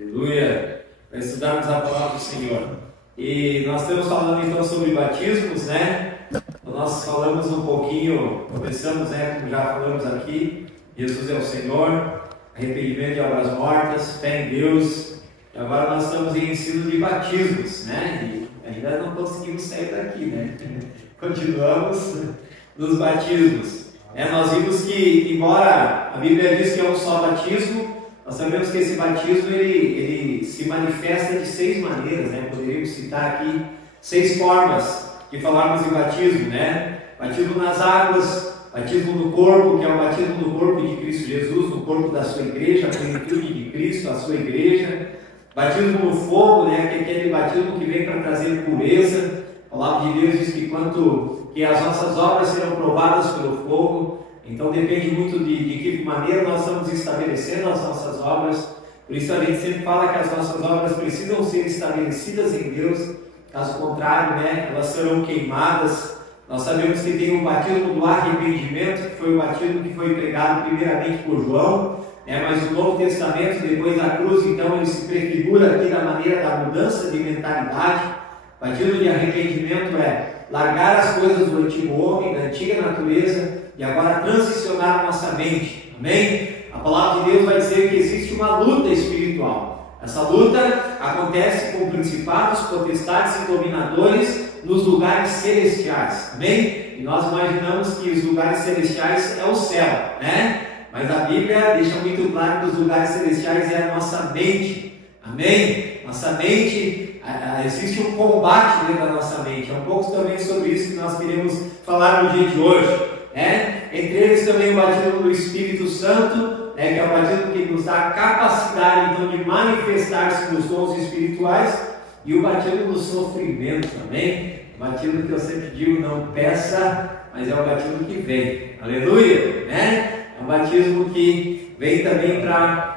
Aleluia! Para estudarmos a palavra do Senhor. E nós estamos falando então sobre batismos, né? Então, nós falamos um pouquinho, começamos, né? Como já falamos aqui, Jesus é o Senhor, arrependimento de obras mortas, fé em Deus. E agora nós estamos em ensino de batismos, né? E ainda não conseguimos sair daqui, né? Continuamos nos batismos. Nós vimos que, embora a Bíblia diz que é um só batismo, nós sabemos que esse batismo ele se manifesta de 6 maneiras, né? Poderíamos citar aqui 6 formas de falarmos de batismo, né? Batismo nas águas, batismo no corpo, que é o batismo no corpo de Cristo Jesus, no corpo da sua igreja, a plenitude de Cristo, a sua igreja. Batismo no fogo, né? Que é aquele batismo que vem para trazer pureza. A palavra de Deus diz que as nossas obras serão provadas pelo fogo. Então depende muito de que maneira nós estamos estabelecendo as nossas obras. Por isso a gente sempre fala que as nossas obras precisam ser estabelecidas em Deus. Caso contrário, né, elas serão queimadas. Nós sabemos que tem o batismo do arrependimento, que foi o batismo que foi pregado primeiramente por João, né, mas o Novo Testamento, depois da cruz, então ele se prefigura aqui da maneira da mudança de mentalidade. O batismo de arrependimento é largar as coisas do antigo homem, da antiga natureza, e agora transicionar a nossa mente. Amém? A palavra de Deus vai dizer que existe uma luta espiritual. Essa luta acontece com principados, potestades e dominadores nos lugares celestiais. Amém? E nós imaginamos que os lugares celestiais é o céu, né? Mas a Bíblia deixa muito claro que os lugares celestiais é a nossa mente. Amém? Nossa mente, existe um combate dentro da nossa mente. É um pouco também sobre isso que nós queremos falar no dia de hoje. Entre eles também o batismo do Espírito Santo, que é o batismo que nos dá a capacidade então de manifestar-se nos dons espirituais, e o batismo do sofrimento também, o batismo que eu sempre digo, não peça, mas é o batismo que vem, aleluia, né? É um batismo que vem também para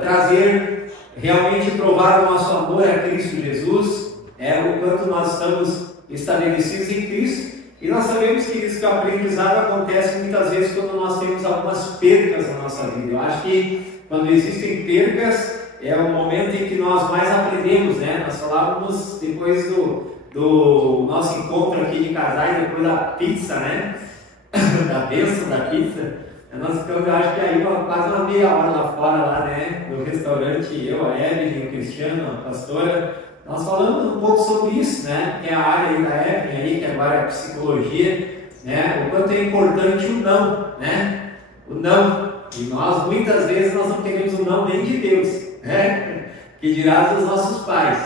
trazer, realmente provar o nosso amor a Cristo Jesus, o quanto nós estamos estabelecidos em Cristo. E nós sabemos que isso, que o aprendizado acontece muitas vezes quando nós temos algumas percas na nossa vida. Eu acho que quando existem percas é o momento em que nós mais aprendemos, né? Nós falávamos depois do nosso encontro aqui de casais, depois da pizza, né? Da bênção da pizza. Nós ficamos, eu acho que aí quase uma meia hora lá fora, lá, né? No restaurante, eu, a Evelyn, o Cristiano, a pastora. Nós falamos um pouco sobre isso, né? Que é a área aí da Evelyn, aí, que agora é a psicologia, né? O quanto é importante o não, né? O não. E nós, muitas vezes, nós não queremos o não nem de Deus, né? Que dirá dos nossos pais.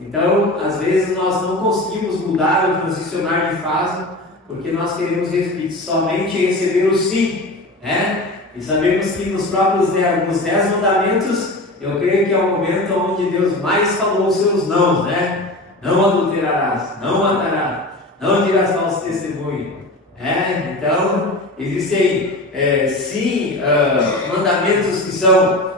Então, às vezes, nós não conseguimos mudar ou transicionar de fase, porque nós queremos somente receber o sim, né? E sabemos que nos próprios 10 mandamentos, eu creio que é o momento onde Deus mais falou os seus não, né? Não adulterarás, não matarás, não dirás falso testemunho. Então, existem mandamentos que são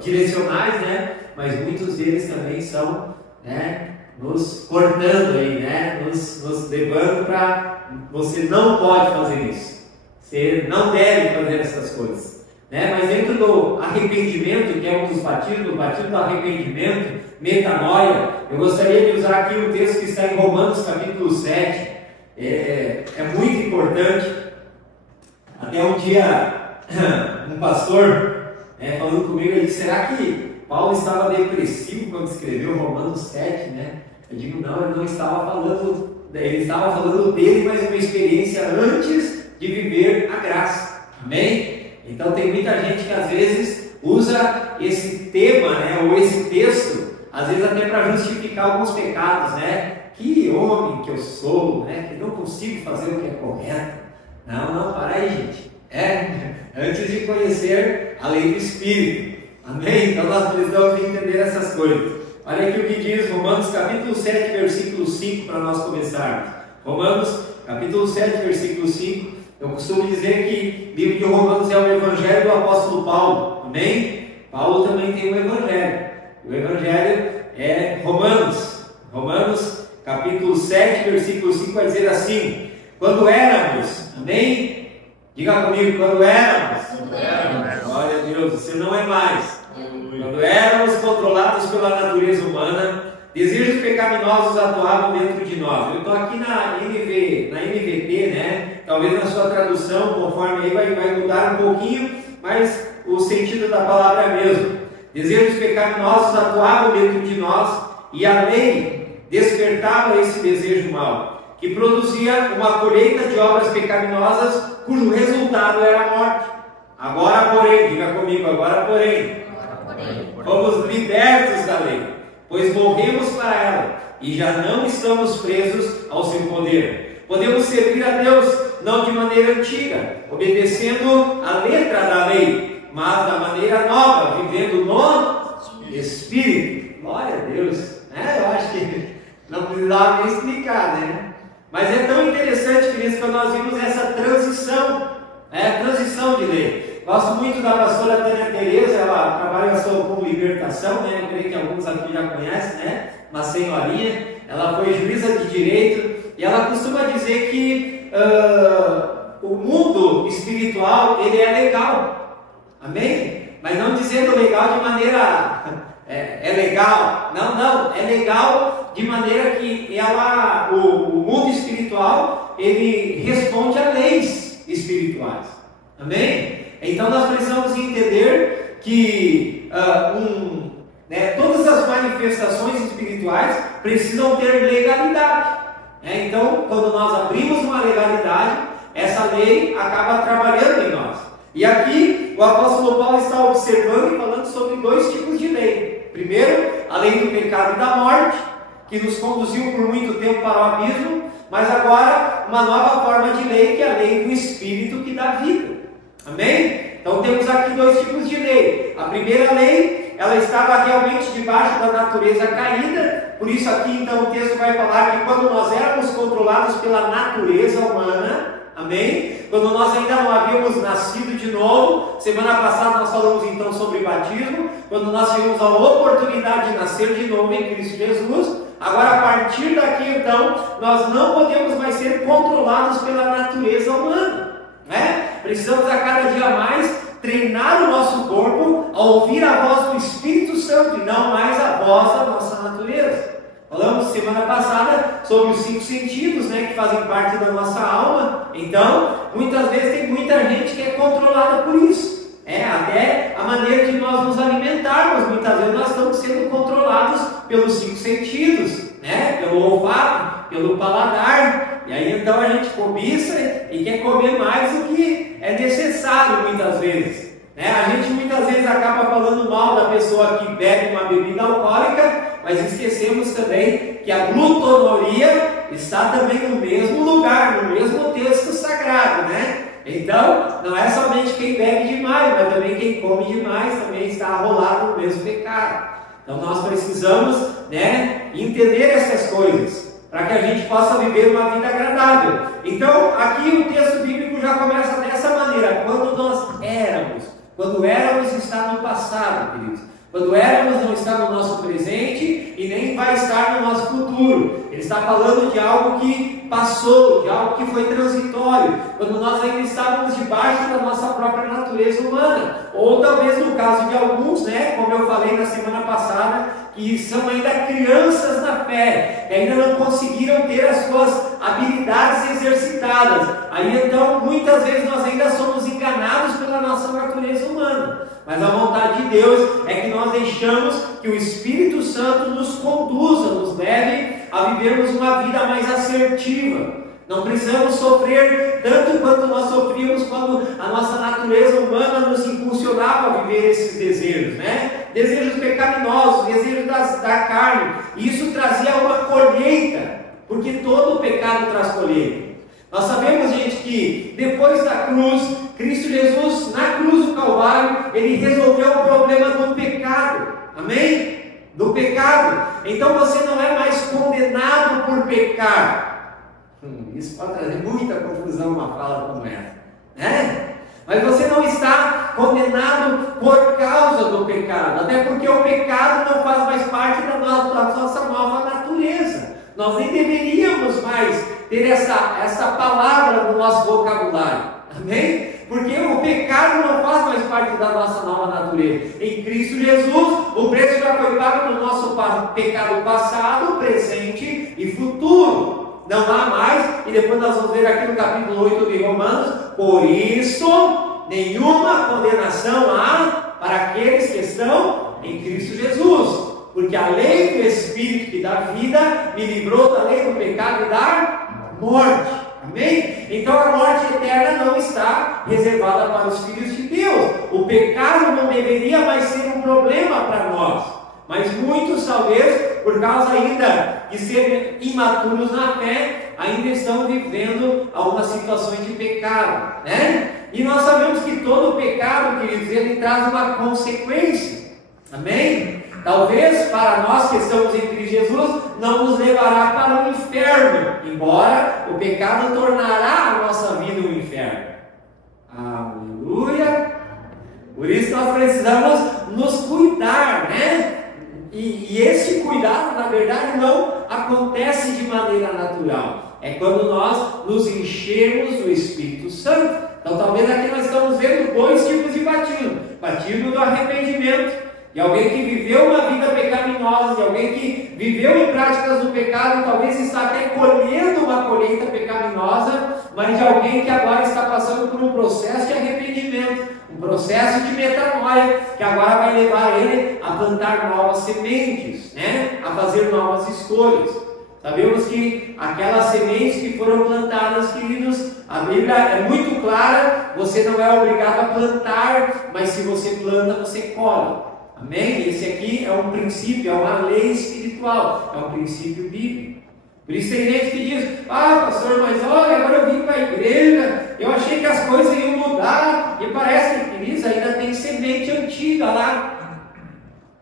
direcionais, né? Mas muitos deles também são, né, nos cortando aí, né? Nos levando para você não pode fazer isso. Você não deve fazer essas coisas. Mas dentro do arrependimento, que é um dos batismos, o batismo do arrependimento, metanoia, eu gostaria de usar aqui um texto que está em Romanos capítulo 7, é muito importante. Até um dia, um pastor falando comigo, ele disse: será que Paulo estava depressivo quando escreveu Romanos 7? Eu digo: não, ele não estava falando, ele estava falando dele, mas uma experiência antes de viver a graça. Amém? Então tem muita gente que às vezes usa esse tema, ou esse texto, às vezes até para justificar alguns pecados, Que homem que eu sou, que não consigo fazer o que é correto. Não, para aí, gente. Antes de conhecer a lei do Espírito. Amém? Então nós precisamos entender essas coisas. Olha aqui o que diz Romanos capítulo 7, versículo 5, para nós começarmos. Romanos capítulo 7, versículo 5. Eu costumo dizer que o livro de Romanos é o evangelho do apóstolo Paulo. Amém? Paulo também tem um evangelho. O evangelho é Romanos. Romanos capítulo 7, versículo 5 vai dizer assim: quando éramos, amém? Diga comigo, quando éramos Glória a Deus, você não é mais. Quando éramos controlados pela natureza humana, desejos pecaminosos atuavam dentro de nós. Eu estou aqui na NVT, né? Talvez na sua tradução, conforme aí vai mudar um pouquinho, mas o sentido da palavra é mesmo. Desejos pecaminosos atuavam dentro de nós e a lei despertava esse desejo mau, que produzia uma colheita de obras pecaminosas cujo resultado era a morte. Agora, porém, diga comigo, agora, porém, fomos libertos da lei, pois morremos para ela e já não estamos presos ao seu poder. Podemos servir a Deus não de maneira antiga, obedecendo a letra da lei, mas da maneira nova, vivendo no Espírito. Glória a Deus. Eu acho que não precisava nem explicar, né? Mas é tão interessante, queridos, que nós vimos essa transição de lei. Gosto muito da pastora Tânia Tereza, ela trabalha com libertação, né? Eu creio que alguns aqui já conhecem, né? Uma senhorinha, ela foi juíza de direito e ela costuma dizer que o mundo espiritual, ele é legal, amém? Mas não dizendo legal de maneira é legal, não, é legal de maneira que o mundo espiritual, ele responde a leis espirituais, amém? Então nós precisamos entender que todas as manifestações espirituais precisam ter legalidade. Então, quando nós abrimos uma legalidade, essa lei acaba trabalhando em nós. E aqui o apóstolo Paulo está observando e falando sobre dois tipos de lei. Primeiro, a lei do pecado e da morte, que nos conduziu por muito tempo para o abismo, mas agora uma nova forma de lei, que é a lei do Espírito que dá vida. Amém? Então temos aqui dois tipos de lei. A primeira lei, ela estava realmente debaixo da natureza caída. Por isso aqui então o texto vai falar que quando nós éramos controlados pela natureza humana, amém? Quando nós ainda não havíamos nascido de novo, semana passada nós falamos então sobre batismo, quando nós tivemos a oportunidade de nascer de novo em Cristo Jesus. Agora, a partir daqui então, nós não podemos mais ser controlados pela natureza humana, né? Precisamos a cada dia mais treinar o nosso corpo a ouvir a voz do Espírito Santo e não mais a voz da nossa natureza. Falamos semana passada sobre os 5 sentidos, né, que fazem parte da nossa alma. Então, muitas vezes tem muita gente que é controlada por isso. Até a maneira de nós nos alimentarmos. Muitas vezes nós estamos sendo controlados pelos 5 sentidos, né, pelo olfato, pelo paladar. E aí então a gente cobiça e quer comer mais do que é necessário muitas vezes. A gente muitas vezes acaba falando mal da pessoa que bebe uma bebida alcoólica, mas esquecemos também que a glutonaria está também no mesmo lugar, no mesmo texto sagrado, né? Então, não é somente quem bebe demais, mas também quem come demais também está arrolado no mesmo pecado. Então nós precisamos, entender essas coisas, para que a gente possa viver uma vida agradável. Então, aqui o texto bíblico já começa dessa maneira: quando éramos está no passado, queridos. Quando éramos não está no nosso presente e nem vai estar no nosso futuro. Ele está falando de algo que passou, de algo que foi transitório, quando nós ainda estávamos debaixo da nossa própria natureza humana. Ou talvez no caso de alguns, como eu falei na semana passada, que são ainda crianças na fé, que ainda não conseguiram ter as suas habilidades exercitadas. Aí então, muitas vezes nós ainda somos enganados pela nossa natureza humana. Mas a vontade de Deus é que nós deixamos que o Espírito Santo nos conduza, nos leve a vivermos uma vida mais assertiva. Não precisamos sofrer tanto quanto nós sofríamos quando a nossa natureza humana nos impulsionava a viver esses desejos, Desejos pecaminosos, desejos da carne. E isso trazia uma colheita, porque todo pecado traz colheita. Nós sabemos, gente, que depois da cruz, Cristo Jesus, na cruz do Calvário, Ele resolveu o problema do pecado. Amém? Do pecado. Então você não é mais condenado por pecar. Isso pode trazer muita confusão uma fala como essa, Mas você não está condenado por causa do pecado, até porque o pecado não faz mais parte da nossa nova natureza. Nós nem deveríamos mais ter essa palavra no nosso vocabulário, amém? Porque o pecado não faz mais parte da nossa nova natureza. Em Cristo Jesus, o preço já foi pago no nosso pecado passado, presente e futuro. Não há mais, e depois nós vamos ver aqui no capítulo 8 de Romanos, por isso, nenhuma condenação há para aqueles que estão em Cristo Jesus. Porque a lei do Espírito que dá vida me livrou da lei do pecado e da morte. Amém? Então a morte eterna não está reservada para os filhos de Deus. O pecado não deveria mais ser um problema para nós. Mas muitos, talvez, por causa ainda de serem imaturos na fé, ainda estão vivendo algumas situações de pecado, né? E nós sabemos que todo pecado, queridos, ele traz uma consequência. Amém? Talvez para nós que estamos em Cristo Jesus, não nos levará para o inferno, embora o pecado tornará a nossa vida um inferno. Aleluia! Por isso nós precisamos nos cuidar, né? E esse cuidado, na verdade, não acontece de maneira natural. É quando nós nos enchemos do Espírito Santo. Então talvez aqui nós estamos vendo dois tipos de batismo. Batismo do arrependimento, de alguém que viveu uma vida pecaminosa, de alguém que viveu em práticas do pecado, talvez está até colhendo uma colheita pecaminosa, mas de alguém que agora está passando por um processo de arrependimento, um processo de metanoia, que agora vai levar ele a plantar novas sementes, né? A fazer novas escolhas. Sabemos que aquelas sementes que foram plantadas, queridos, a Bíblia é muito clara, você não é obrigado a plantar, mas se você planta, você colhe. Amém? Esse aqui é um princípio, é uma lei espiritual, é um princípio bíblico. Por isso tem gente que diz, pastor, mas olha, agora eu vim para a igreja, eu achei que as coisas iam mudar, e parece que, queridos, ainda tem semente antiga lá.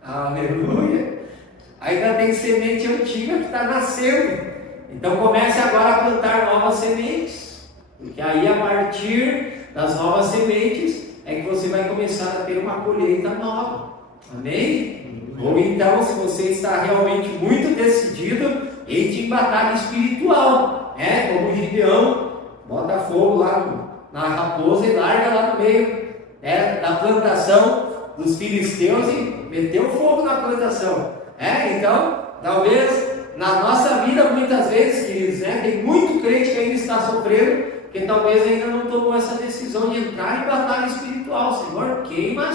Aleluia! Ainda tem semente antiga que está nascendo. Então comece agora a plantar novas sementes, porque aí a partir das novas sementes é que você vai começar a ter uma colheita nova. Amém? Ou então, se você está realmente muito decidido, entre em batalha espiritual, como o Gideão, bota fogo lá na raposa e larga lá no meio da plantação dos filisteus e meteu fogo na plantação. Então, talvez na nossa vida, muitas vezes, queridos, tem muito crente que ainda está sofrendo, que talvez ainda não tomou essa decisão de entrar em batalha espiritual. Senhor, queima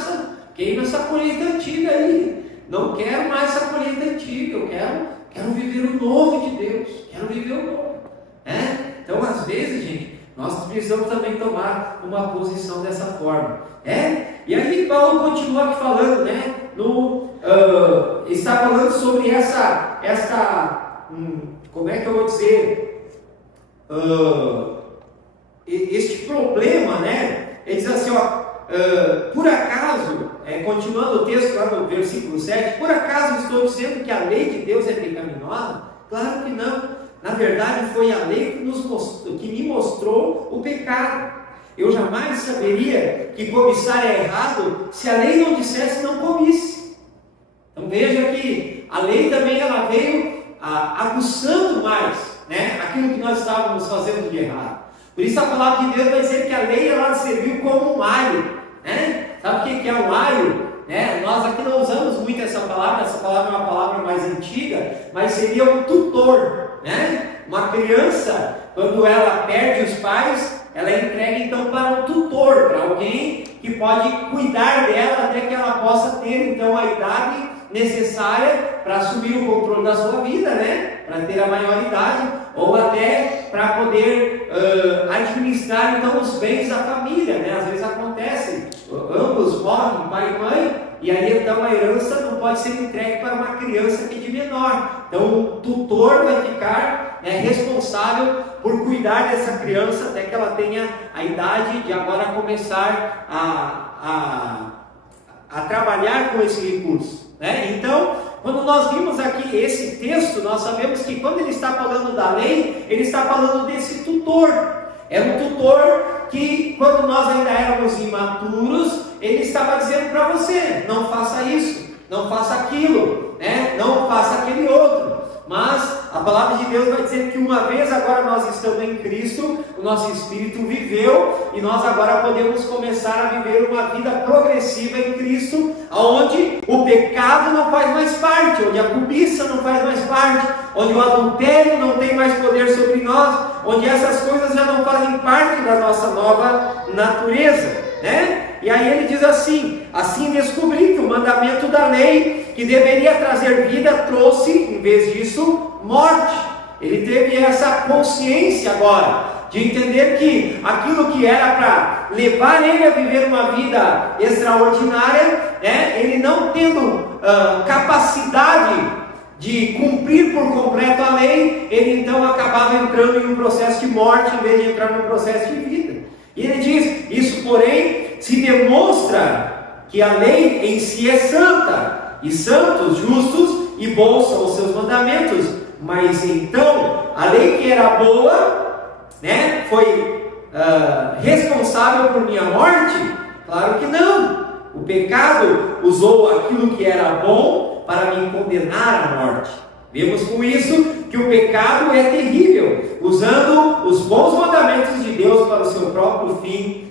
essa colheita antiga aí. Não quero mais essa colheita antiga. Eu quero viver o novo de Deus. Quero viver o novo. Então, às vezes, gente, nós precisamos também tomar uma posição dessa forma. E aí Paulo continua aqui falando, está falando sobre como é que eu vou dizer? Este problema, ele diz assim, por acaso, continuando o texto lá no versículo 7, por acaso estou dizendo que a lei de Deus é pecaminosa? Claro que não. Na verdade, foi a lei que me mostrou o pecado. Eu jamais saberia que cobiçar é errado se a lei não dissesse não cobice. Então veja que a lei também ela veio aguçando mais aquilo que nós estávamos fazendo de errado. Por isso a palavra de Deus vai dizer que a lei ela serviu como um alho. Sabe o que é um alho? Nós aqui não usamos muito essa palavra é uma palavra mais antiga, mas seria um tutor. Uma criança, quando ela perde os pais, ela é entregue então para um tutor, para alguém que pode cuidar dela até que ela possa ter então a idade necessária para assumir o controle da sua vida, para ter a maioridade, ou até para poder administrar então os bens da família. Às vezes acontece, ambos morrem, pai e mãe, e aí então a herança não pode ser entregue para uma criança que é de menor. Então o tutor vai ficar responsável por cuidar dessa criança até que ela tenha a idade de agora começar a trabalhar com esse recurso. Então, quando nós vimos aqui esse texto, nós sabemos que quando ele está falando da lei, ele está falando desse tutor. É um tutor que, quando nós ainda éramos imaturos, ele estava dizendo para você, não faça isso, não faça aquilo, não faça aquele outro. Mas a palavra de Deus vai dizer que uma vez agora nós estamos em Cristo, o nosso espírito viveu e nós agora podemos começar a viver uma vida progressiva em Cristo, onde o pecado não faz mais parte, onde a cobiça não faz mais parte, onde o adultério não tem mais poder sobre nós, onde essas coisas já não fazem parte da nossa nova natureza, né? E aí ele diz assim: assim descobri que o mandamento da lei, que deveria trazer vida, trouxe, em vez disso, morte. Ele teve essa consciência agora, de entender que aquilo que era para levar ele a viver uma vida extraordinária, né, ele não tendo capacidade de cumprir por completo a lei, ele então acabava entrando em um processo de morte, em vez de entrar num processo de vida. E ele diz: isso, porém, se demonstra que a lei em si é santa, e santos, justos e bons são os seus mandamentos. Mas então, a lei que era boa, né, foi responsável por minha morte? Claro que não. O pecado usou aquilo que era bom para me condenar à morte. Vemos com isso que o pecado é terrível, usando os bons mandamentos de Deus para o seu próprio fim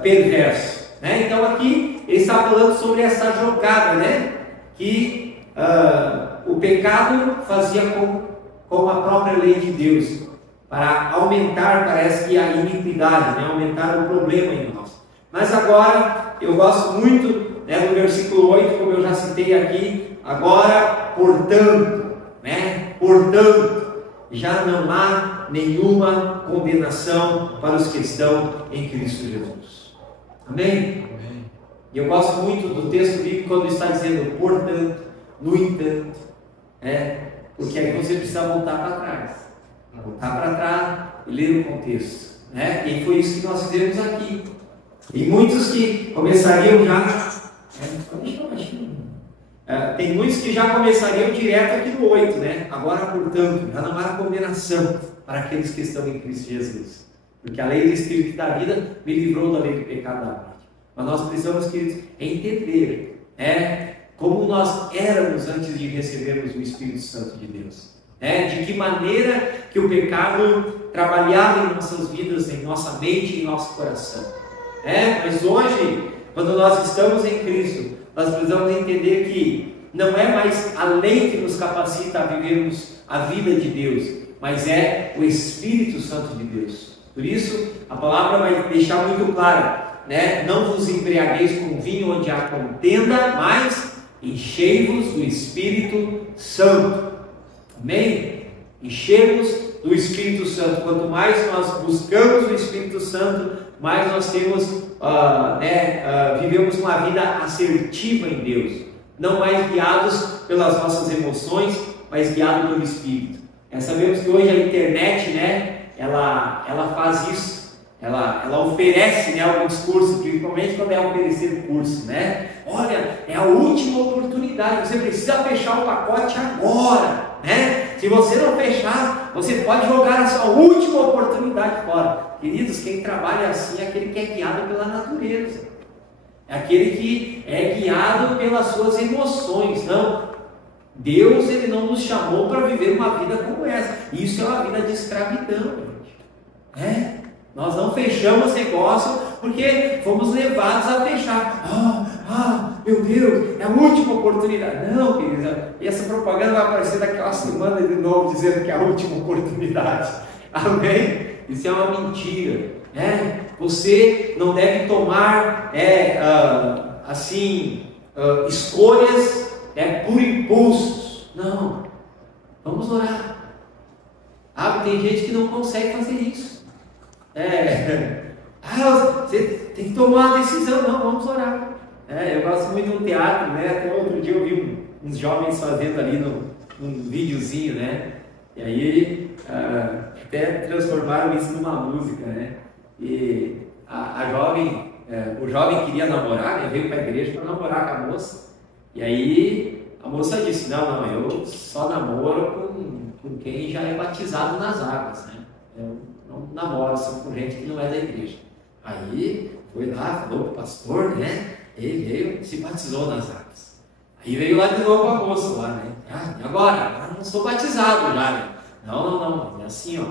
perverso, né? Então aqui ele está falando sobre essa jogada, né, que o pecado fazia com a própria lei de Deus, para aumentar, parece que a iniquidade, né, aumentar o problema em nós. Mas agora, eu gosto muito, né, do versículo 8, como eu já citei aqui, agora, portanto, né, portanto, já não há nenhuma condenação para os que estão em Cristo Jesus. Amém? Amém. E eu gosto muito do texto bíblico quando está dizendo portanto, no entanto, porque aí você precisa voltar para trás e ler o contexto, né? E foi isso que nós fizemos aqui. E muitos que começariam já, tem muitos que já começariam direto aqui no 8, né? Agora, portanto, já não há condenação para aqueles que estão em Cristo Jesus, porque a lei do Espírito da vida me livrou da lei do pecado da morte. Mas nós precisamos, queridos, entender como nós éramos antes de recebermos o Espírito Santo de Deus, de que maneira que o pecado trabalhava em nossas vidas, em nossa mente e em nosso coração. Mas hoje, quando nós estamos em Cristo, nós precisamos entender que não é mais a lei que nos capacita a vivermos a vida de Deus, mas é o Espírito Santo de Deus. Por isso, a palavra vai deixar muito claro, né? Não vos embriagueis com vinho onde há contenda, mas enchei-vos do Espírito Santo. Amém? Enchei-vos do Espírito Santo. Quanto mais nós buscamos o Espírito Santo, mais nós temos, vivemos uma vida assertiva em Deus, não mais guiados pelas nossas emoções, mas guiados pelo Espírito. Sabemos que hoje a internet, né, ela faz isso. Ela oferece, né, alguns cursos, principalmente quando é oferecer curso, né? Olha, é a última oportunidade, você precisa fechar o pacote agora, né? Se você não fechar, você pode jogar a sua última oportunidade fora. Queridos, quem trabalha assim é aquele que é guiado pela natureza, é aquele que é guiado pelas suas emoções. Não, Deus, Ele não nos chamou para viver uma vida como essa. Isso é uma vida de escravidão, gente. Nós não fechamos negócio porque fomos levados a fechar. Meu Deus, é a última oportunidade. Não, querida, e essa propaganda vai aparecer daqui a uma semana de novo dizendo que é a última oportunidade. Amém? Isso é uma mentira. Você não deve tomar escolhas por impulsos. Não. Vamos orar. Tem gente que não consegue fazer isso. Você tem que tomar uma decisão. Não, vamos orar. Eu gosto muito de um teatro, né? Até outro dia eu vi uns jovens fazendo ali num videozinho, né? E aí até transformaram isso numa música, né? E o jovem queria namorar, né? Veio para a igreja para namorar com a moça. E aí a moça disse: não, eu só namoro com quem já é batizado nas águas, né? Eu não namoro assim com gente que não é da igreja. Aí foi lá, falou para o pastor, né? Ele veio, se batizou nas águas. Aí veio lá de novo a moça lá, né? Ah, e agora? Agora não sou batizado já, né? Não, é assim, ó.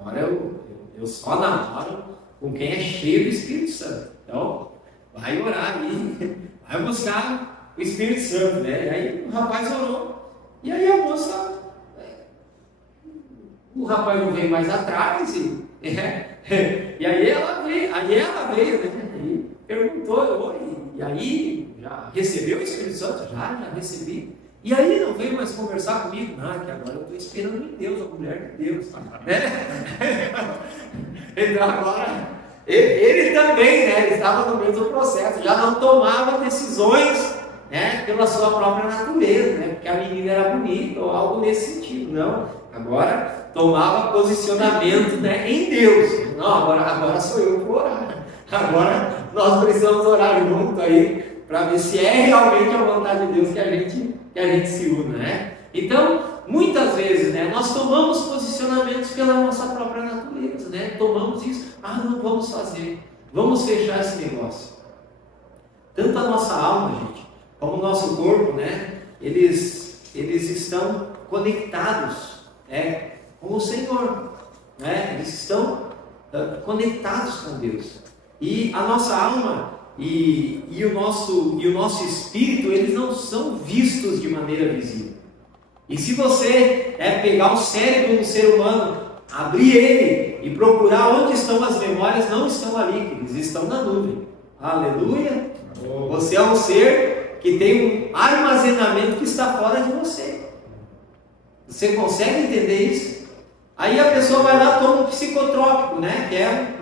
Agora eu só namoro com quem é cheio do Espírito Santo. Então, vai orar aí, vai buscar o Espírito Santo, né? E aí o rapaz orou. E aí a moça, o rapaz não veio mais atrás, e aí ela veio, né? E perguntou, e aí, já recebeu o Espírito Santo? Já recebi. E aí não veio mais conversar comigo? Não, que agora eu estou esperando em Deus, a mulher de Deus. Então agora, ele também, né? Ele estava no mesmo processo, já não tomava decisões, né, pela sua própria natureza, né? Porque a menina era bonita ou algo nesse sentido. Não, agora tomava posicionamento, né, em Deus. Não, agora sou eu que vou orar. Agora nós precisamos orar junto aí para ver se é realmente a vontade de Deus que a gente se una, né? Então, muitas vezes, né, nós tomamos posicionamentos pela nossa própria natureza, né? Tomamos isso, não vamos fazer, vamos fechar esse negócio. Tanto a nossa alma, gente, como o nosso corpo, né? Eles estão conectados, né, com o Senhor, né? Eles estão conectados com Deus. E a nossa alma e o nosso espírito, eles não são vistos de maneira visível. E se você pegar o cérebro do ser humano, abrir ele e procurar onde estão as memórias, não estão ali, eles estão na nuvem. Aleluia! Você é um ser que tem um armazenamento que está fora de você. Você consegue entender isso? Aí a pessoa vai lá e toma um psicotrópico, né? Que é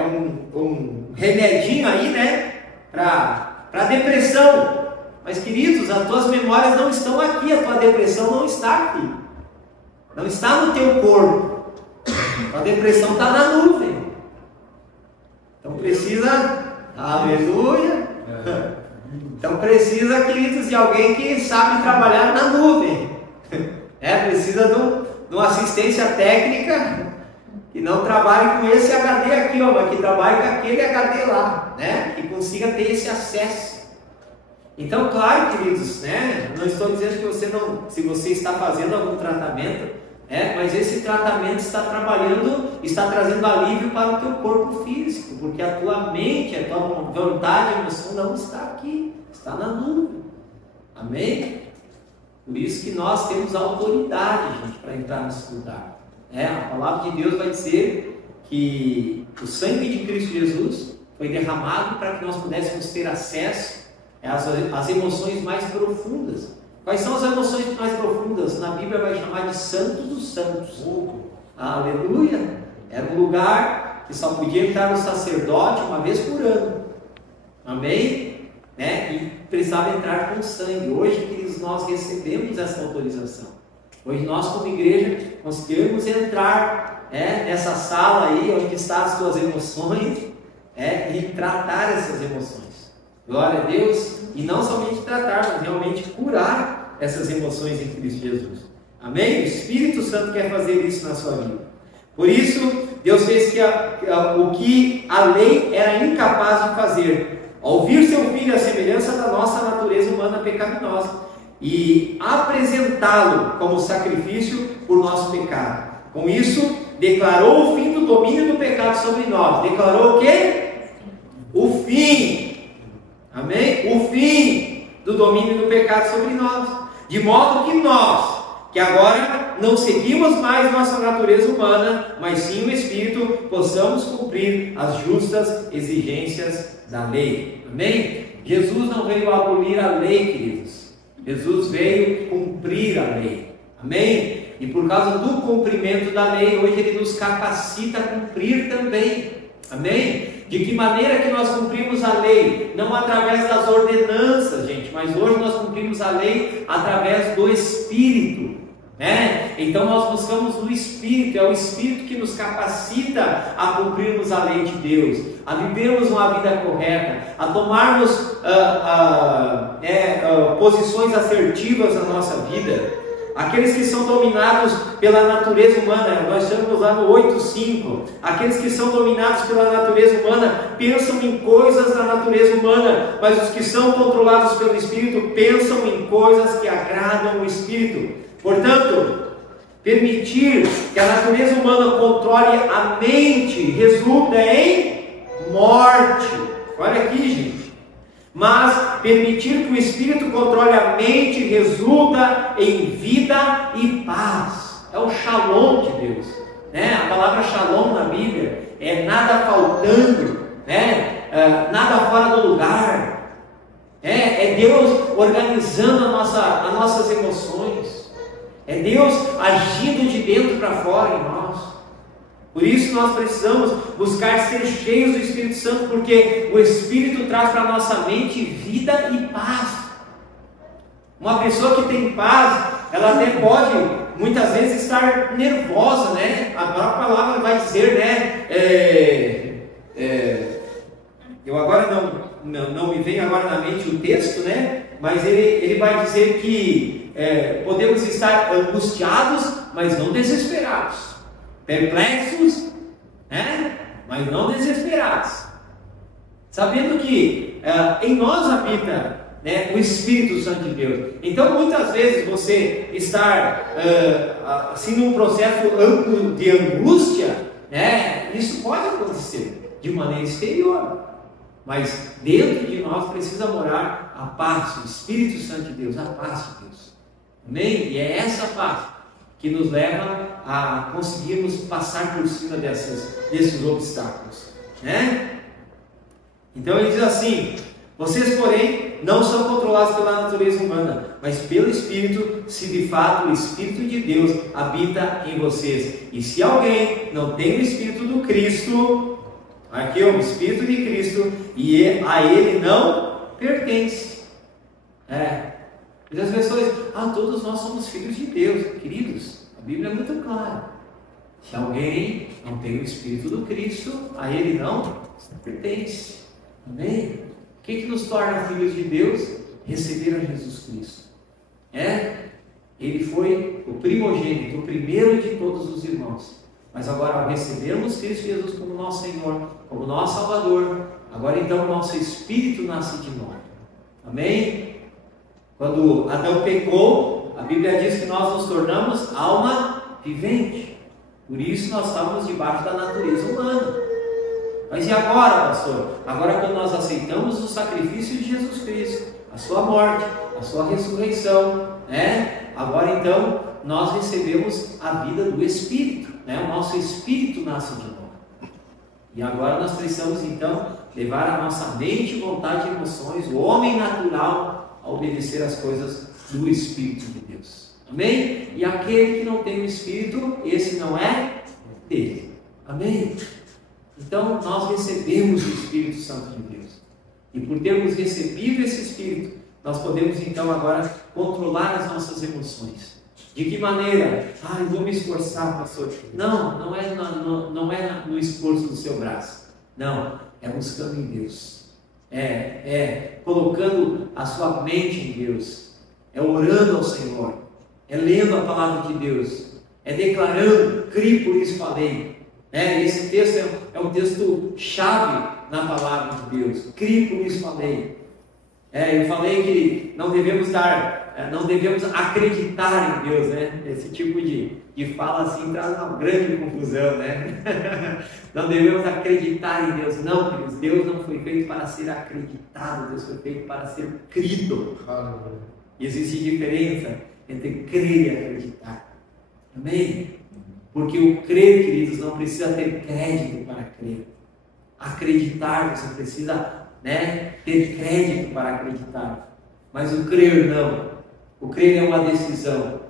um remedinho aí, né? Para depressão. Mas, queridos, as tuas memórias não estão aqui, a tua depressão não está aqui. Não está no teu corpo. A depressão está na nuvem. Então precisa, aleluia. Então precisa, queridos, de alguém que sabe trabalhar na nuvem. Precisa de uma assistência técnica que não trabalhe com esse HD aqui, mas que trabalhe com aquele HD lá, né? Que consiga ter esse acesso. Então, claro, queridos, né? Não estou dizendo que você não, se você está fazendo algum tratamento, mas esse tratamento está trazendo alívio para o teu corpo físico, porque a tua mente, a tua vontade, a emoção não está aqui, está na nuvem. Amém? Por isso que nós temos autoridade, gente, para entrar nesse lugar. A palavra de Deus vai dizer que o sangue de Cristo Jesus foi derramado para que nós pudéssemos ter acesso às emoções mais profundas. Quais são as emoções mais profundas? Na Bíblia vai chamar de Santo dos Santos. Aleluia! Era um lugar que só podia entrar o sacerdote uma vez por ano. Amém? E precisava entrar com sangue. Hoje, queridos, nós recebemos essa autorização. Hoje nós, como igreja, conseguimos entrar nessa sala aí, onde estão as tuas emoções, e tratar essas emoções. Glória a Deus. E não somente tratar, mas realmente curar essas emoções em Cristo Jesus. Amém? O Espírito Santo quer fazer isso na sua vida. Por isso, Deus fez o que a lei era incapaz de fazer. Ouvir seu Filho à semelhança da nossa natureza humana pecaminosa e apresentá-lo como sacrifício por nosso pecado. Com isso, declarou o fim do domínio do pecado sobre nós. Declarou o quê? O fim. Amém? O fim do domínio do pecado sobre nós. De modo que nós, que agora não seguimos mais nossa natureza humana, mas sim o Espírito, possamos cumprir as justas exigências da lei. Amém? Jesus não veio abolir a lei, queridos. Jesus veio cumprir a lei. Amém? E por causa do cumprimento da lei, hoje Ele nos capacita a cumprir também. Amém? De que maneira que nós cumprimos a lei? Não através das ordenanças, gente, mas hoje nós cumprimos a lei através do Espírito. Então nós buscamos no Espírito, é o Espírito que nos capacita a cumprirmos a lei de Deus, a vivermos uma vida correta, a tomarmos posições assertivas na nossa vida. Aqueles que são dominados pela natureza humana, nós estamos lá no 8:5. Aqueles que são dominados pela natureza humana pensam em coisas da natureza humana, mas os que são controlados pelo Espírito pensam em coisas que agradam o Espírito. Portanto, permitir que a natureza humana controle a mente resulta em morte. Olha aqui, gente. Mas permitir que o Espírito controle a mente resulta em vida e paz. É o shalom de Deus, né? A palavra shalom na Bíblia é nada faltando, né? Nada fora do lugar. É Deus organizando as nossas emoções. É Deus agindo de dentro para fora em nós. Por isso nós precisamos buscar ser cheios do Espírito Santo, porque o Espírito traz para a nossa mente vida e paz. Uma pessoa que tem paz, ela até pode muitas vezes estar nervosa, né? A própria palavra vai dizer, né? Eu agora não me vem agora na mente o texto, né? Mas ele vai dizer que podemos estar angustiados, mas não desesperados. Perplexos, né? Mas não desesperados, sabendo que em nós habita, né, o Espírito Santo de Deus. Então muitas vezes você estar assim num processo de angústia, né, isso pode acontecer de maneira exterior, mas dentro de nós precisa morar a paz, o Espírito Santo de Deus, a paz de Deus. Amém? E é essa paz que nos leva a conseguirmos passar por cima desses obstáculos, né? Então ele diz assim: vocês, porém, não são controlados pela natureza humana, mas pelo Espírito, se de fato o Espírito de Deus habita em vocês. E se alguém não tem o Espírito do Cristo, aqui é o Espírito de Cristo, e a ele não pertence. E as pessoas, todos nós somos filhos de Deus, queridos. A Bíblia é muito clara. Se alguém não tem o Espírito do Cristo, a ele não pertence. Amém? O que nos torna filhos de Deus? Receber a Jesus Cristo. Ele foi o primogênito, o primeiro de todos os irmãos. Mas agora, ao recebermos Cristo Jesus como nosso Senhor, como nosso Salvador, agora então o nosso Espírito nasce de novo. Amém? Quando Adão pecou, a Bíblia diz que nós nos tornamos alma vivente. Por isso nós estamos debaixo da natureza humana. Mas e agora, pastor? Agora, quando nós aceitamos o sacrifício de Jesus Cristo, a sua morte, a sua ressurreição, né? Agora então nós recebemos a vida do Espírito, né? O nosso Espírito nasce de novo. E agora nós precisamos então levar a nossa mente, vontade e emoções, o homem natural, a obedecer às coisas do Espírito de Deus. Amém? E aquele que não tem o Espírito, esse não é dele. Amém? Então nós recebemos o Espírito Santo de Deus. E por termos recebido esse Espírito, nós podemos então agora controlar as nossas emoções. De que maneira? Eu vou me esforçar, pastor. Não é no esforço do seu braço. Não, é buscando em Deus. Colocando a sua mente em Deus. É orando ao Senhor. É lendo a palavra de Deus. É declarando, criei, por isso falei. Esse texto é um texto chave na palavra de Deus. Criei, por isso falei. Eu falei que não devemos acreditar em Deus, né? Esse tipo de fala assim traz uma grande confusão, né? Não devemos acreditar em Deus. Não, queridos, Deus não foi feito para ser acreditado, Deus foi feito para ser crido. E existe diferença entre crer e acreditar. Amém? Porque o crer, queridos, não precisa ter crédito para crer. Acreditar, você precisa, né, ter crédito para acreditar. Mas o crer não. O crer é uma decisão,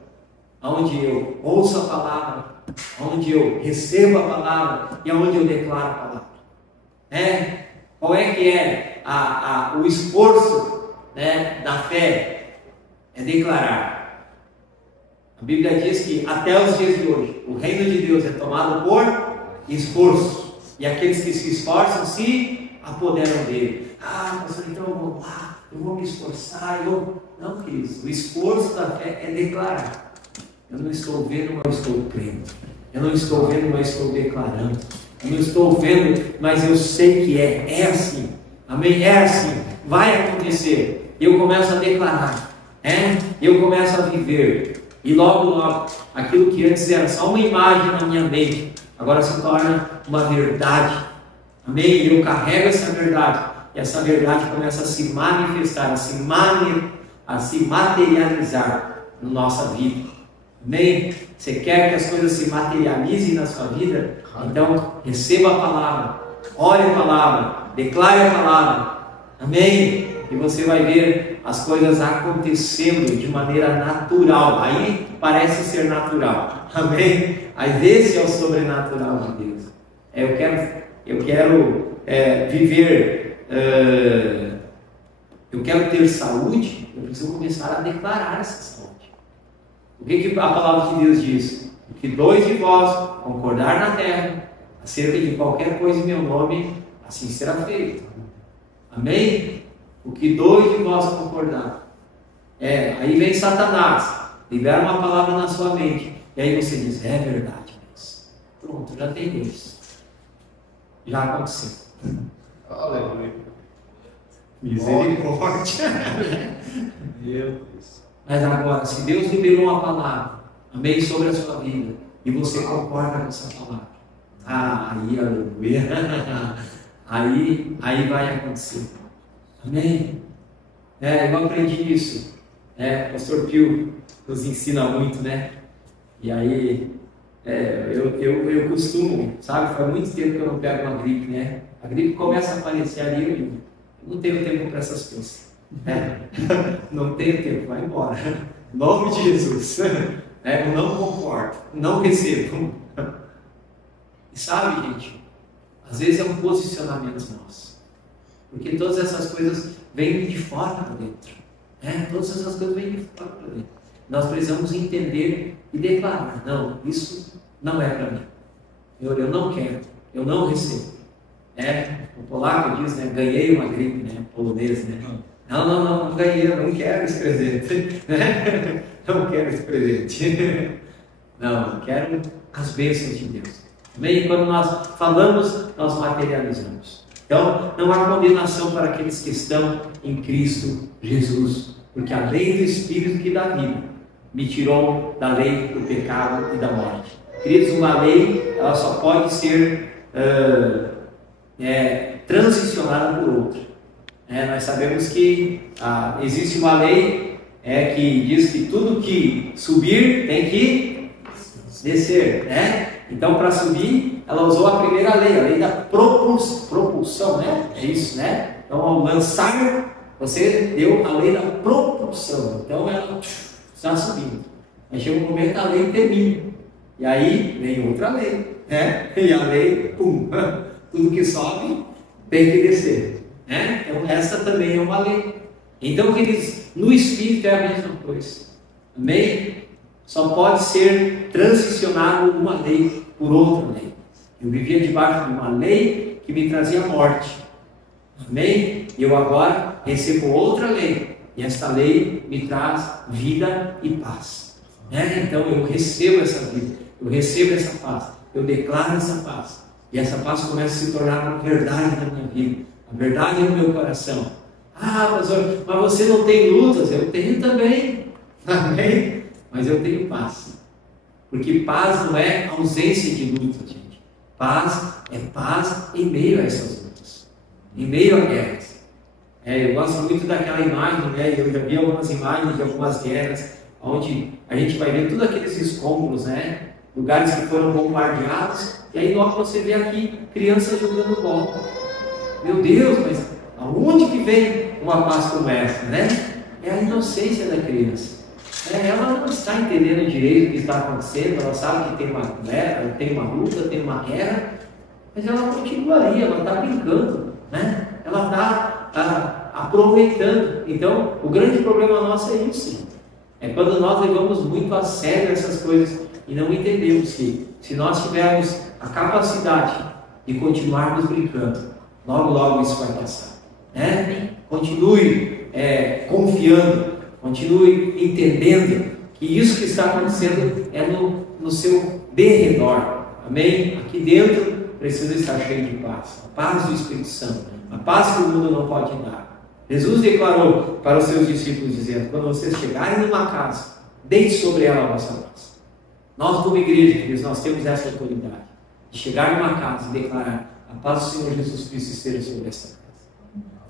onde eu ouço a palavra, onde eu recebo a palavra e onde eu declaro a palavra. Qual é que é o esforço, né, da fé? É declarar. A Bíblia diz que até os dias de hoje, o reino de Deus é tomado por esforço. E aqueles que se esforçam se apoderam dele. Pastor, então eu vou lá, eu vou me esforçar. Não, queridos, o esforço da fé é declarar. Eu não estou vendo, mas eu estou crendo. Eu não estou vendo, mas estou declarando. Eu não estou vendo, mas eu sei que é assim. Amém? É assim. Vai acontecer. Eu começo a declarar. Eu começo a viver. E logo, aquilo que antes era só uma imagem na minha mente, agora se torna uma verdade. Amém? E eu carrego essa verdade. E essa verdade começa a se manifestar, a se materializar na nossa vida. Amém? Você quer que as coisas se materializem na sua vida? Então, receba a palavra, ore a palavra, declare a palavra. Amém? E você vai ver as coisas acontecendo de maneira natural. Aí parece ser natural. Amém? Mas esse é o sobrenatural de Deus. Eu quero viver, eu quero ter saúde, eu preciso começar a declarar essa saúde. O que a palavra de Deus diz? Que 2 de vós concordar na terra acerca de qualquer coisa em meu nome, assim será feito. Amém? O que 2 de vós concordar. Aí vem Satanás, libera uma palavra na sua mente, e aí você diz, é verdade, mas pronto, já tem 2. Já aconteceu. Aleluia. Misericórdia. Meu Deus. Mas agora, se Deus liberou uma palavra, amém, sobre a sua vida, e você concorda com essa palavra, aí, aleluia, aí vai acontecer. Amém? Eu aprendi isso. Pastor Pio nos ensina muito, né? E aí, eu costumo, sabe, faz muito tempo que eu não pego uma gripe, né? A gripe começa a aparecer ali, eu não tenho tempo para essas coisas. Não tenho tempo, vai embora. Em nome de Jesus. Eu não concordo, não recebo. E sabe, gente, às vezes é um posicionamento nosso. Porque todas essas coisas vêm de fora para dentro. Todas essas coisas vêm de fora para dentro. Nós precisamos entender e declarar: não, isso não é para mim. Eu não quero, eu não recebo. O polaco diz, né? Ganhei uma gripe, né? Polonês, né? Não ganhei, eu não quero esse presente. Não quero esse presente. Não, eu quero as bênçãos de Deus. Amém? E quando nós falamos, nós materializamos. Então, não há condenação para aqueles que estão em Cristo Jesus, porque a lei do Espírito que dá vida me tirou da lei do pecado e da morte. Queridos, uma lei, ela só pode ser transicionada por outra. Nós sabemos que existe uma lei que diz que tudo que subir tem que descer, Então, para subir, ela usou a primeira lei, a lei da propulsão, né? É isso, né? Então, ao lançar, você deu a lei da propulsão. Então, ela está subindo. Mas chega um momento que a lei termina. E aí, vem outra lei, E a lei, tudo que sobe tem que descer. Então essa também é uma lei. Então, queridos, no Espírito é a mesma coisa. Amém? Só pode ser transicionado uma lei por outra lei. Eu vivia debaixo de uma lei que me trazia morte. Amém? E eu agora recebo outra lei. E esta lei me traz vida e paz. Então eu recebo essa vida, eu recebo essa paz, eu declaro essa paz. E essa paz começa a se tornar uma verdade na minha vida. A verdade no meu coração. Pastor, mas você não tem lutas? Eu tenho também. Amém? Mas eu tenho paz. Porque paz não é ausência de luta, gente. Paz é paz em meio a essas lutas. Em meio a guerras. Eu gosto muito daquela imagem, eu já vi algumas imagens de algumas guerras, onde a gente vai ver todos aqueles escombros, lugares que foram bombardeados, e aí logo você vê aqui crianças jogando bola. Meu Deus, mas aonde que vem uma paz como essa, É a inocência da criança. Ela não está entendendo direito o que está acontecendo, ela sabe que tem uma guerra, tem uma luta, tem uma guerra, mas ela continua ali, ela está brincando, Ela está aproveitando. Então, o grande problema nosso é isso. É quando nós levamos muito a sério essas coisas e não entendemos que, se nós tivermos a capacidade de continuarmos brincando, logo isso vai passar. Continue confiando, continue entendendo E isso que está acontecendo é no seu derredor. Amém? Aqui dentro precisa estar cheio de paz. A paz do Espírito Santo. A paz que o mundo não pode dar. Jesus declarou para os seus discípulos dizendo: quando vocês chegarem numa casa, deite sobre ela a vossa paz. Nós como igreja, queridos, nós temos essa autoridade de chegar numa casa e declarar: a paz do Senhor Jesus Cristo esteja sobre essa casa.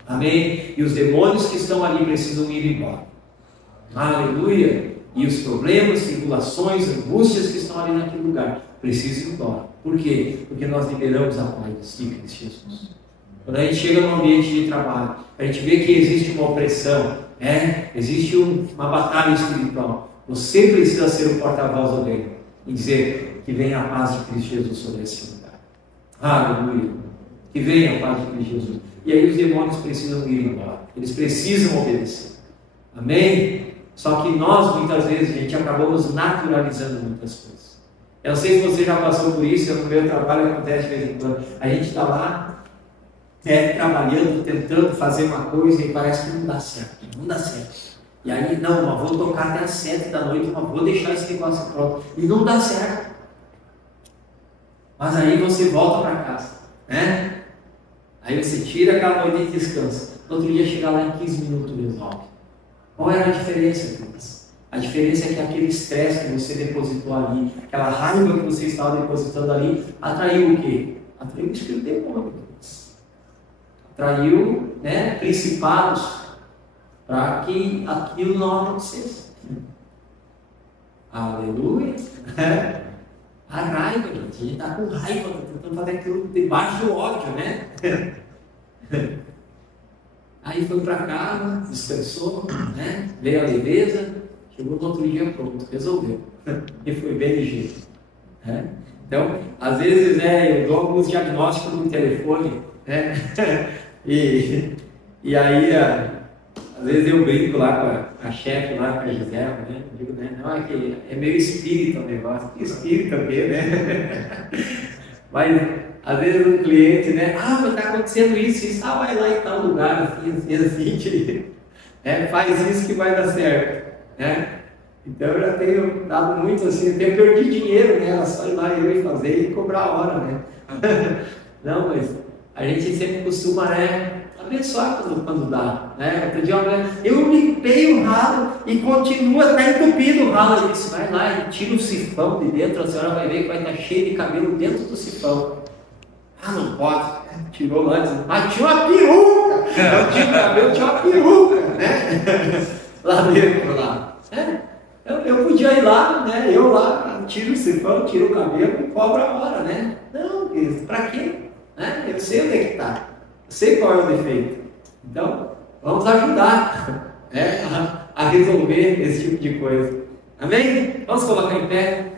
Amém? E os demônios que estão ali precisam ir embora. Aleluia! E os problemas, tribulações, angústias que estão ali naquele lugar precisam ir embora. Por quê? Porque nós liberamos a paz de Cristo Jesus. Quando a gente chega no ambiente de trabalho, a gente vê que existe uma opressão, existe uma batalha espiritual. Você precisa ser o porta-voz do reino e dizer que venha a paz de Cristo Jesus sobre esse lugar. Aleluia! Que venha a paz de Cristo Jesus. E aí os demônios precisam ir embora. Eles precisam obedecer. Amém? Só que nós, muitas vezes, a gente acabamos naturalizando muitas coisas. Eu não sei se você já passou por isso, no meu trabalho acontece de vez em quando. A gente está lá, trabalhando, tentando fazer uma coisa e parece que não dá certo. Não dá certo. E aí, não, mas vou tocar até às 7 da noite, mas vou deixar esse negócio pronto. E não dá certo. Mas aí você volta para casa, né? Aí você tira aquela noite e descansa. No outro dia chega lá em 15 minutos e resolve. Qual era a diferença, queridos? A diferença é que aquele estresse que você depositou ali, aquela raiva que você estava depositando ali, atraiu o quê? Atraiu o espírito demônio. Atraiu, principados para que aquilo não acontecesse. Aleluia! A raiva, gente. A gente está com raiva, tentando fazer aquilo debaixo do ódio, né? Aí foi para casa, descansou, veio a leveza, chegou no outro dia pronto, resolveu. E foi bem ligeiro. Então, às vezes, eu dou alguns diagnósticos no telefone, e aí, às vezes eu brinco lá com a chefe, lá com a Gisela, eu digo, não, é que é meio espírita o negócio. Que espírita o quê, Mas, às vezes um cliente, mas está acontecendo isso, vai lá em tal lugar, assim, faz isso que vai dar certo, Então eu já tenho dado muito assim, eu tenho perdido dinheiro, era só ir lá eu ir fazer e cobrar a hora, Não, mas a gente sempre costuma, abençoar quando dá, Outro dia eu limpei o ralo e continua, está entupido o ralo. Eu disse, vai lá e tira o sifão de dentro, a senhora vai ver que vai estar cheio de cabelo dentro do sifão. Não pode. Tirou lá, disse, mas tinha uma peruca. Eu tinha cabelo, tinha uma peruca, lá dentro, lá. Eu podia ir lá, eu lá, tiro o sifão, tiro o cabelo e cobro a hora, Não, para quê? Eu sei onde é que está. Eu sei qual é o defeito. Então, vamos ajudar a resolver esse tipo de coisa. Amém? Vamos colocar em pé.